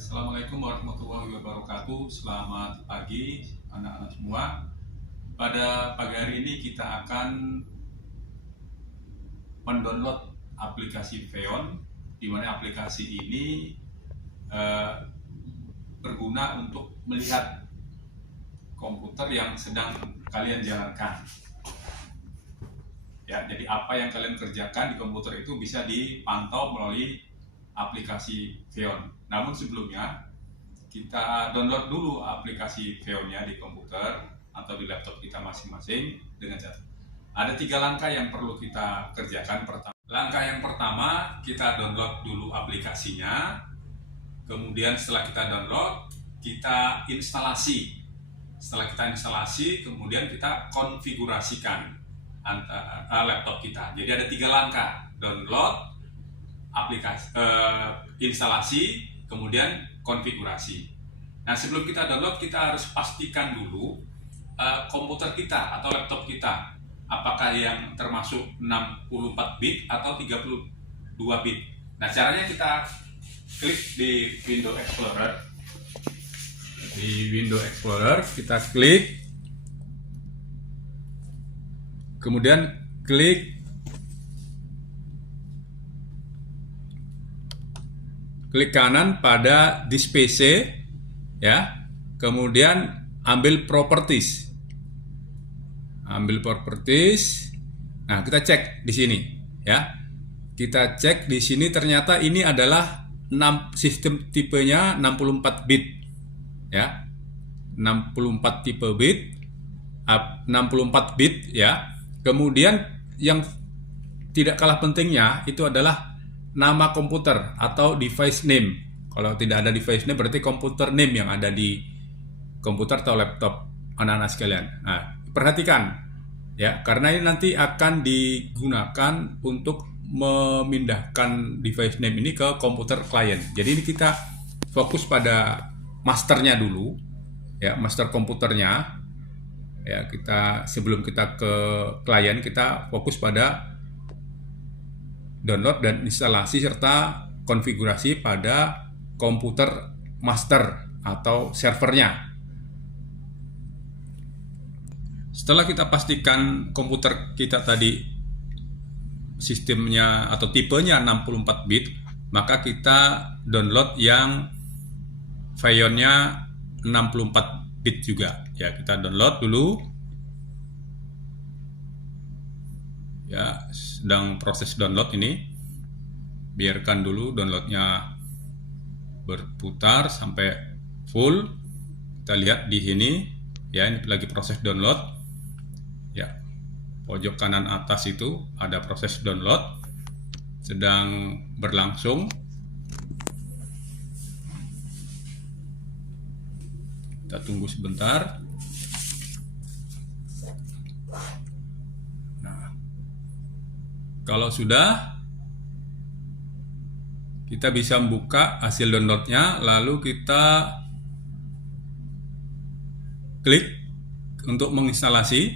Assalamualaikum warahmatullahi wabarakatuh. Selamat pagi anak-anak semua. Pada pagi hari ini kita akan mendownload aplikasi Feon, di mana aplikasi ini berguna untuk melihat komputer yang sedang kalian jalankan. Ya, jadi apa yang kalian kerjakan di komputer itu bisa dipantau melalui aplikasi Feon. Namun sebelumnya kita download dulu aplikasi Feon-nya di komputer atau di laptop kita masing-masing dengan cara. Ada 3 langkah yang perlu kita kerjakan. Langkah yang pertama, kita download dulu aplikasinya. Kemudian setelah kita download, kita instalasi. Setelah kita instalasi, kemudian kita konfigurasikan laptop kita. Jadi ada 3 langkah: download, aplikasi, instalasi, kemudian konfigurasi. Nah, sebelum kita download, kita harus pastikan dulu komputer kita atau laptop kita apakah yang termasuk 64 bit atau 32 bit. Nah, caranya kita klik di Windows Explorer. Di Windows Explorer kita klik, kemudian klik kanan pada This PC, ya. Kemudian ambil Properties. Nah, kita cek di sini, ya. Kita cek di sini, ternyata ini adalah sistem tipenya 64 bit, ya. 64 tipe bit, 64 bit, ya. Kemudian yang tidak kalah pentingnya itu adalah nama komputer atau device name. Kalau tidak ada device name, berarti komputer name yang ada di komputer atau laptop anak-anak sekalian. Nah, perhatikan, ya, karena ini nanti akan digunakan untuk memindahkan device name ini ke komputer klien. Jadi ini kita fokus pada masternya dulu, ya, master komputernya. Ya, kita sebelum kita ke klien, kita fokus pada download dan instalasi serta konfigurasi pada komputer master atau servernya. Setelah kita pastikan komputer kita tadi sistemnya atau tipenya 64 bit, maka kita download yang Feon-nya 64 bit juga. Ya, kita download dulu. Ya, sedang proses download ini. Biarkan dulu downloadnya berputar sampai full. Kita lihat di sini, ya, ini lagi proses download. Ya, pojok kanan atas itu ada proses download sedang berlangsung. Kita tunggu sebentar. Kalau sudah, kita bisa membuka hasil downloadnya, lalu kita klik untuk menginstalasi.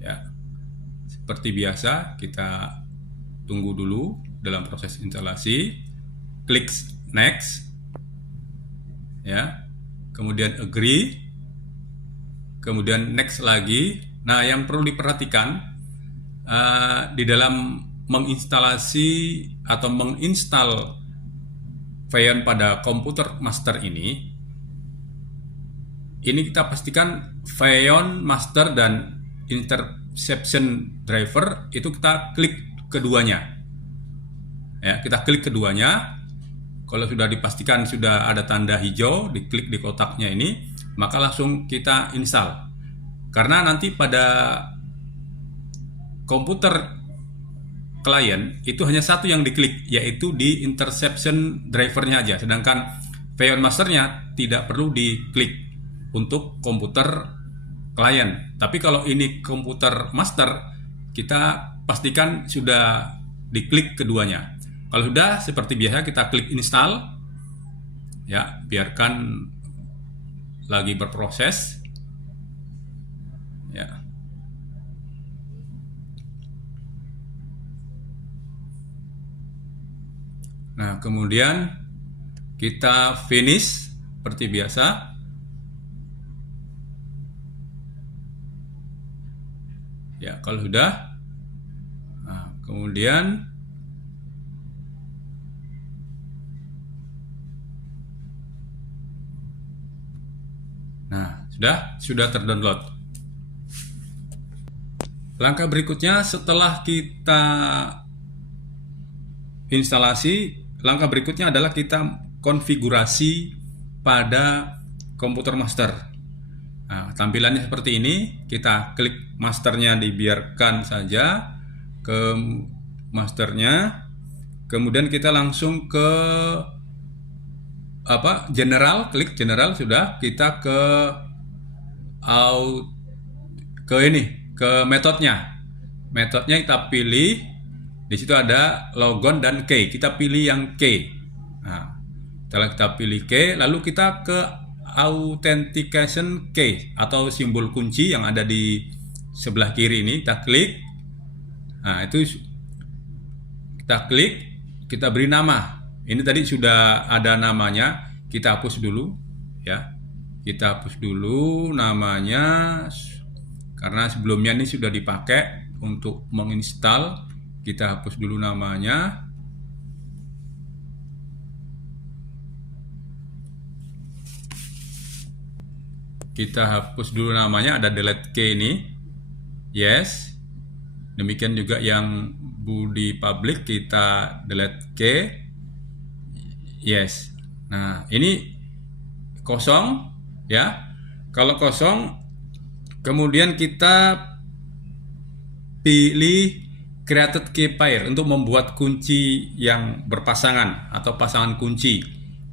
Ya, seperti biasa, kita tunggu dulu dalam proses instalasi. Klik next, ya, kemudian agree, kemudian next lagi. Nah, yang perlu diperhatikan, di dalam menginstalasi atau menginstal Feon pada komputer master ini kita pastikan Feon master dan interception driver itu kita klik keduanya. Ya, kita klik keduanya. Kalau sudah dipastikan sudah ada tanda hijau, diklik di kotaknya ini, maka langsung kita install. Karena nanti pada komputer klien itu hanya satu yang diklik, yaitu di interception drivernya aja, sedangkan Feon masternya tidak perlu diklik untuk komputer klien. Tapi kalau ini komputer master, kita pastikan sudah diklik keduanya. Kalau sudah, seperti biasa kita klik install, ya, biarkan lagi berproses, ya. Nah, kemudian kita finish seperti biasa. Ya, kalau sudah, nah, kemudian sudah terdownload. Langkah berikutnya setelah kita instalasi, langkah berikutnya adalah kita konfigurasi pada komputer master. Nah, tampilannya seperti ini. Kita klik masternya, dibiarkan saja ke masternya. Kemudian kita langsung ke general, klik general. Sudah, kita ke metodenya. Metodenya kita pilih. Di situ ada logon dan key. Kita pilih yang key. Nah, setelah kita pilih key, lalu kita ke authentication key atau simbol kunci yang ada di sebelah kiri ini. Kita klik. Nah, itu kita klik, kita beri nama. Ini tadi sudah ada namanya. Kita hapus dulu, ya. Kita hapus dulu namanya karena sebelumnya ini sudah dipakai untuk menginstal. Kita hapus dulu namanya. Kita hapus dulu namanya, ada delete key ini. Yes. Demikian juga yang Budi Public, kita delete key. Yes. Nah, ini kosong, ya. Kalau kosong, kemudian kita pilih created key pair untuk membuat kunci yang berpasangan atau pasangan kunci.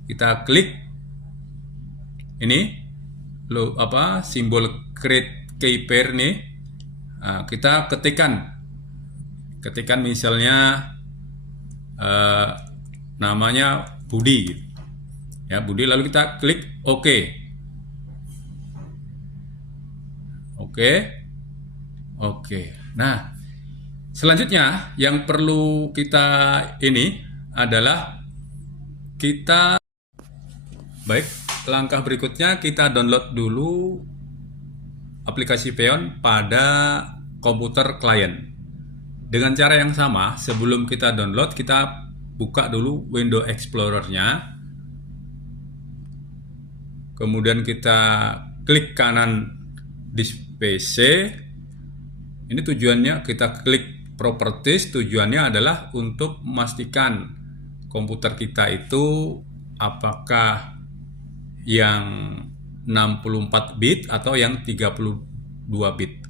Kita klik ini simbol create key pair nih. Nah, kita ketikkan misalnya namanya Budi, ya, Budi, lalu kita klik OK. Nah, selanjutnya yang perlu kita ini adalah langkah berikutnya kita download dulu aplikasi Feon pada komputer klien. Dengan cara yang sama, sebelum kita download, kita buka dulu Windows Explorer-nya. Kemudian kita klik kanan di PC. Ini tujuannya, kita klik Properties, tujuannya adalah untuk memastikan komputer kita itu apakah yang 64 bit atau yang 32 bit.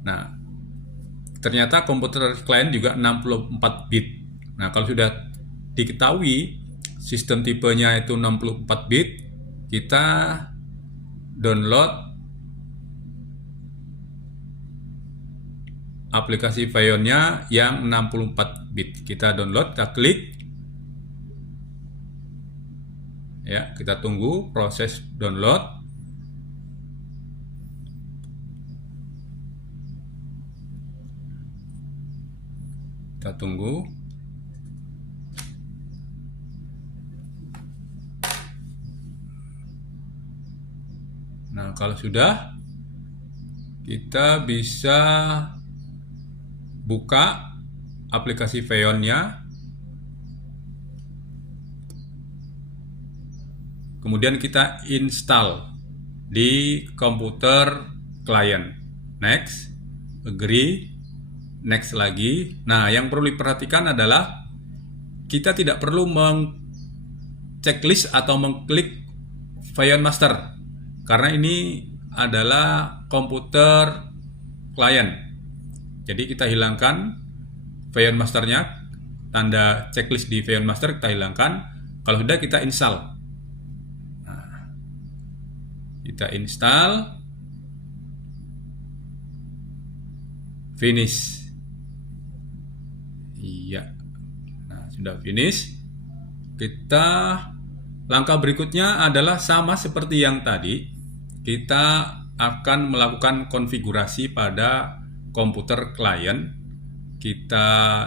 Nah, ternyata komputer klien juga 64 bit. Nah, kalau sudah diketahui sistem tipenya itu 64 bit, kita download aplikasi Feon-nya yang 64 bit. Kita download, kita klik. Ya, kita tunggu proses download. Kita tunggu. Nah, kalau sudah, kita bisa buka aplikasi Feon-nya. Kemudian kita install di komputer klien. Next, agree, next lagi. Nah, yang perlu diperhatikan adalah kita tidak perlu checklist atau mengklik Feon Master karena ini adalah komputer klien. Jadi kita hilangkan Feon Masternya, tanda checklist di Feon Master kita hilangkan. Kalau sudah, kita install. Nah, kita install, finish. Iya. Nah, sudah finish. Langkah berikutnya adalah sama seperti yang tadi. Kita akan melakukan konfigurasi pada komputer klien. Kita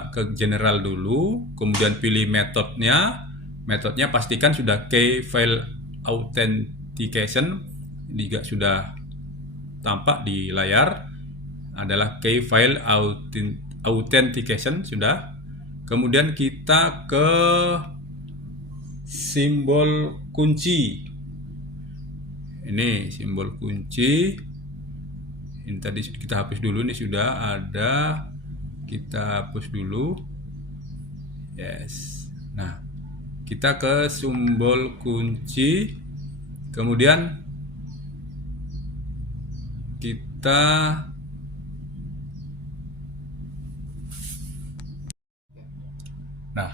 ke general dulu, kemudian pilih metodenya, metodenya pastikan sudah key file authentication, ini juga sudah tampak di layar, adalah key file authentication sudah. Kemudian kita ke simbol kunci. Ini simbol kunci. Ini tadi kita hapus dulu, ini sudah ada. Kita hapus dulu. Yes. Nah, kita ke simbol kunci. Kemudian kita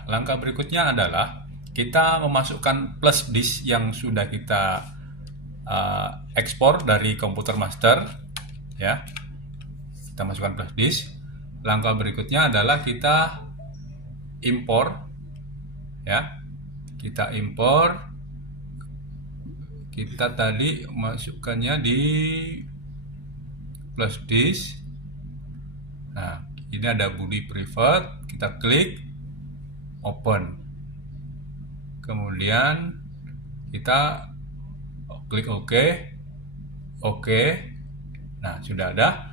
langkah berikutnya adalah kita memasukkan flash disk yang sudah kita ekspor dari komputer master, ya. Kita masukkan flash disk. Langkah berikutnya adalah kita impor, ya. Kita impor. Kita tadi masukkannya di flash disk. Nah, ini ada body private. Kita klik open. Kemudian kita klik OK. Nah, sudah ada.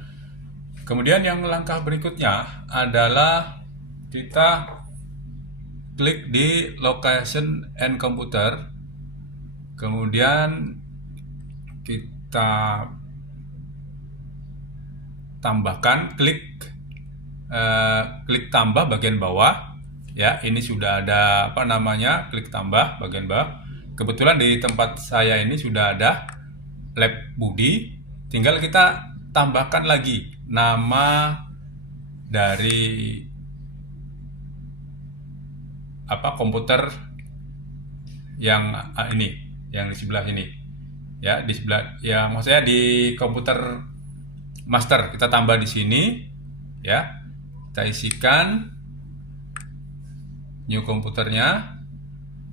Kemudian yang langkah berikutnya adalah kita klik di location and computer. Kemudian kita tambahkan klik tambah bagian bawah. Ya, ini sudah ada klik tambah bagian bawah. Kebetulan di tempat saya ini sudah ada lab body, tinggal kita tambahkan lagi nama dari komputer yang ini, yang di sebelah ini. Ya, di sebelah, ya maksudnya di komputer master kita tambah di sini, ya. Kita isikan new komputernya,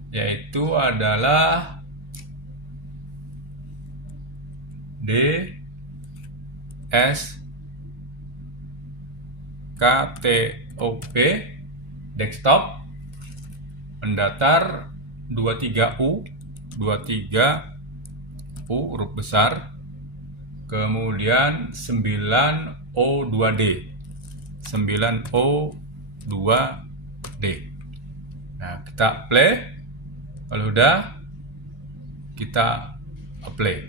yaitu adalah DSKTOP desktop mendatar 23U huruf besar, kemudian 9O2D. Nah, kita play. Kalau udah, kita apply.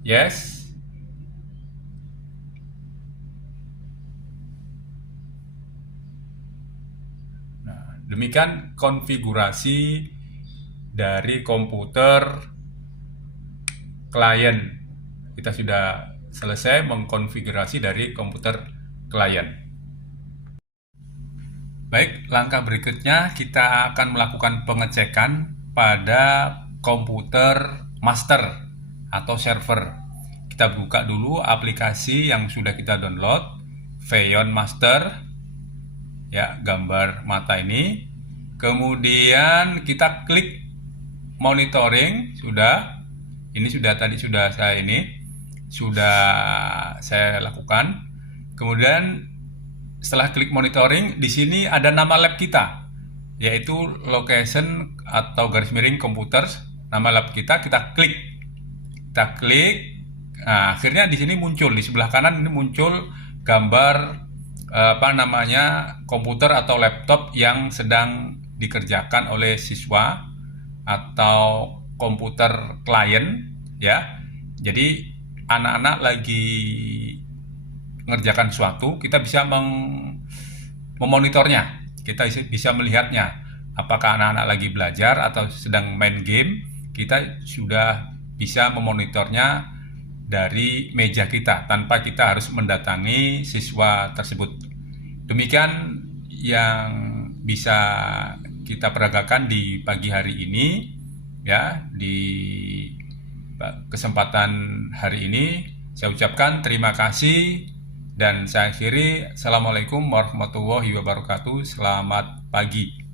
Yes. Nah, demikian konfigurasi dari komputer klien. Kita sudah selesai mengkonfigurasi dari komputer klien. Baik, langkah berikutnya kita akan melakukan pengecekan pada komputer master atau server. Kita buka dulu aplikasi yang sudah kita download, Feon Master, ya, gambar mata ini. Kemudian kita klik monitoring, ini sudah saya lakukan. Kemudian setelah klik monitoring, di sini ada nama lab kita, yaitu location atau garis miring komputer, nama lab kita klik. Nah, akhirnya di sini muncul di sebelah kanan ini muncul gambar komputer atau laptop yang sedang dikerjakan oleh siswa atau komputer klien, ya. Jadi anak-anak lagi mengerjakan sesuatu, kita bisa memonitornya, kita bisa melihatnya. Apakah anak-anak lagi belajar atau sedang main game, kita sudah bisa memonitornya dari meja kita tanpa kita harus mendatangi siswa tersebut. Demikian yang bisa kita peragakan di pagi hari ini, ya. Di kesempatan hari ini saya ucapkan terima kasih. Dan saya akhiri, Assalamualaikum warahmatullahi wabarakatuh. Selamat pagi.